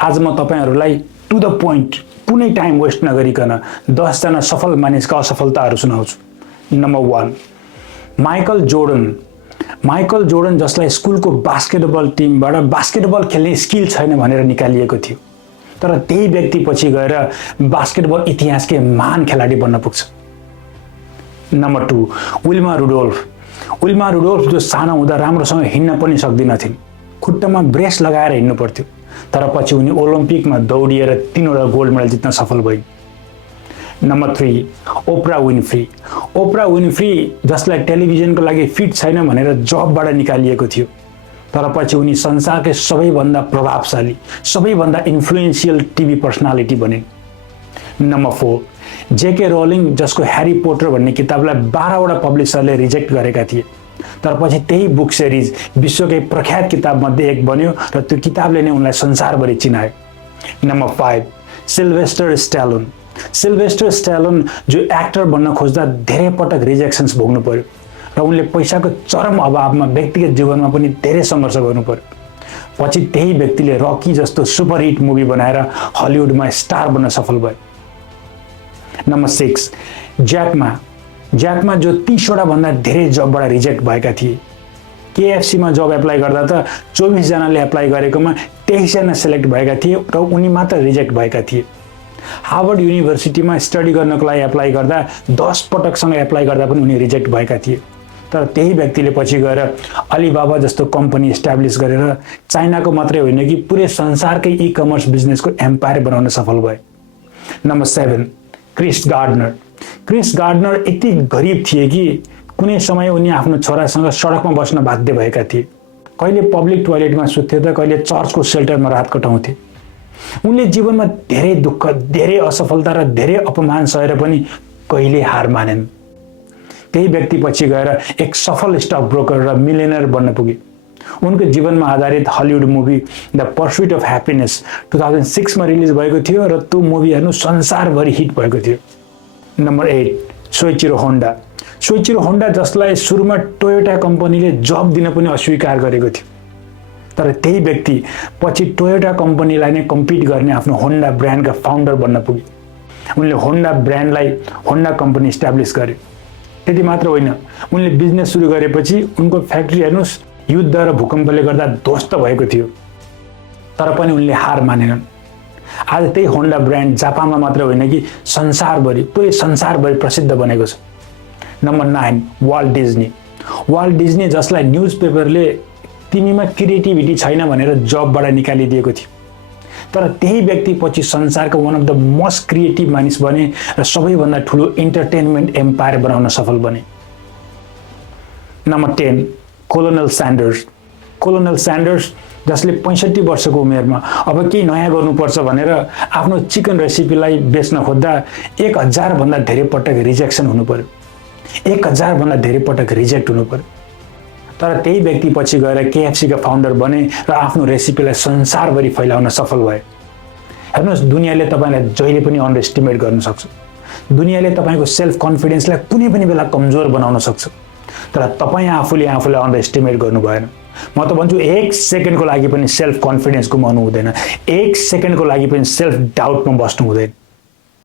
आज म तपाईहरुलाई टु द पोइन्ट कुनै टाइम वेस्ट नगरिकन 10 जना सफल मानिसका असफलताहरू सुनाउँछु। नम्बर 1, माइकल जोर्डन जसलाई स्कुलको बास्केटबल टिमबाट बास्केटबल खेल्ने स्किल छैन भनेर निकालिएको थियो, तर त्यही व्यक्ति पछि गएर बास्केटबल इतिहासकै महान खेलाडी बन्न पुग्छ। नम्बर 2, विल्मा रुडोल्फ जो सानो हुँदा राम्रोसँग हिँड्न पनि सक्दिनथिन्, खुट्टामा ब्रेस लगाएर हिँड्नु पर्थ्यो, तर पछि उनी ओलम्पिकमा दौडिएर 3वटा गोल्ड मेडल जित्न सफल भइन्। नम्बर 3, ओप्रा विन्फ्री जसलाई टेलिभिजनको लागि फिट छैन भनेर जबबाट निकालिएको थियो, तर पछि उनी संसारकै सबैभन्दा प्रभावशाली, सबैभन्दा इन्फ्लुएन्शियल टिभी पर्सनालिटी बनिन्। नम्बर 4, जेके रोलिङ जसको ह्यारी पोटर भन्ने किताबलाई 12वटा पब्लिसरले रिजेक्ट गरेका थिए, तर पछि त्यही बुक सिरिज विश्वकै प्रख्यात किताब मध्ये एक बन्यो र त्यो किताबले नै उनलाई संसारभरि चिनायो। नम्बर 5, सिल्भेस्टर स्ट्यालोन जो एक्टर बन्न खोज्दा धेरै पटक रिजेक्सन्स भोग्नु पर्यो र उनले पैसाको चरम अभावमा व्यक्तिगत जीवनमा पनि धेरै सङ्घर्ष गर्नु पर्यो। पछि त्यही व्यक्तिले रकी जस्तो सुपरहिट मुभी बनाएर हलिउडमा स्टार बन्न सफल भयो। नम्बर 6, ज्याकमा जो 30वटा भन्दा धेरै जबबाट रिजेक्ट भएका थिए। केएफसीमा जब एप्लाई गर्दा त 24 जनाले एप्लाई गरेकोमा 23 जना सेलेक्ट भएका थिए र उनी मात्र रिजेक्ट भएका थिए। हार्वर्ड युनिभर्सिटीमा स्टडी गर्नको लागि एप्लाई गर्दा 10 पटकसँग एप्लाई गर्दा पनि उनी रिजेक्ट भएका थिए, तर त्यही व्यक्तिले पछि गएर अलिबाबा जस्तो कम्पनी इस्टाब्लिस गरेर चाइनाको मात्रै होइन कि पुरै संसारकै ई-कमर्स बिजनेसको एम्पायर बनाउन सफल भए। नम्बर 7, क्रिस गार्डनर यति गरिब थिए कि कुनै समय उनी आफ्नो छोरासँग सडकमा बस्न बाध्य भएका थिए। कहिले पब्लिक टोयलेटमा सुत्थे त कहिले चर्चको सेल्टरमा रात कटाउँथे। उनले जीवनमा धेरै दुःख, धेरै असफलता र धेरै अपमान सहेर पनि कहिले हार मानेन। त्यही व्यक्ति पछि गएर एक सफल स्टक ब्रोकर र मिलियनर बन्न पुगे। उनको जीवनमा आधारित Hollywood movie the पर्सुट of happiness 2006 मा रिलिज भएको थियो र त्यो मुभी हेर्नु संसारभरि हिट भएको थियो। नम्बर 8, सोइचिरो होन्डा जसलाई सुरुमा टोयोटा कम्पनीले जब दिन पनि अस्वीकार गरेको थियो, तर त्यही व्यक्ति पछि टोयोटा कम्पनीलाई नै कम्पिट गर्ने आफ्नो होन्डा ब्रान्डका फाउन्डर बन्न पुगे। उनले होन्डा ब्रान्डलाई होन्डा कम्पनी इस्टाब्लिस गरे। त्यति मात्र होइन, उनले बिजनेस सुरु गरेपछि उनको फ्याक्ट्री हेर्नुस् युद्ध र भूकम्पले गर्दा ध्वस्त भएको थियो, तर पनि उनले हार मानेनन्। आज त्यही होन्डा ब्रान्ड जापानमा मात्र होइन कि संसारभरि, पुरै संसारभरि प्रसिद्ध बनेको छ। नम्बर 9, वाल्ट डिज्नी जसलाई न्युज पेपरले तिमीमा क्रिएटिभिटी छैन भनेर जबबाट निकालिदिएको थियो, तर त्यही व्यक्ति पछि संसारको one of the most creative मानिस बने र सबैभन्दा ठुलो इन्टरटेनमेन्ट एम्पायर बनाउन सफल बने। नम्बर 10, कोलोनल स्यान्डर्स जसले 65 वर्षको उमेरमा अब केही नयाँ गर्नुपर्छ भनेर आफ्नो चिकन रेसिपीलाई बेच्न खोज्दा 1000 भन्दा धेरै पटक रिजेक्सन हुनु पर्यो, 1000 भन्दा धेरै पटक रिजेक्ट हुनु पर्यो, तर त्यही व्यक्ति पछि गएर केएफसीका फाउन्डर बने र आफ्नो रेसिपीलाई संसारभरि फैलाउन सफल भए। हेर्नुहोस्, दुनियाँले तपाईलाई जहिले पनि अन्डर एस्टिमेट गर्न सक्छ, दुनियाँले तपाईको सेल्फ कन्फिडेन्सलाई कुनै पनि बेला कमजोर बनाउन सक्छ, तर तपाईँ आफूले अन्डर एस्टिमेट गर्नु भएन। म त भन्छु 1 सेकेन्डको लागि पनि सेल्फ कन्फिडेन्स गुमाउनु हुँदैन, 1 सेकेन्डको लागि पनि सेल्फ डाउटमा बस्नु हुँदैन।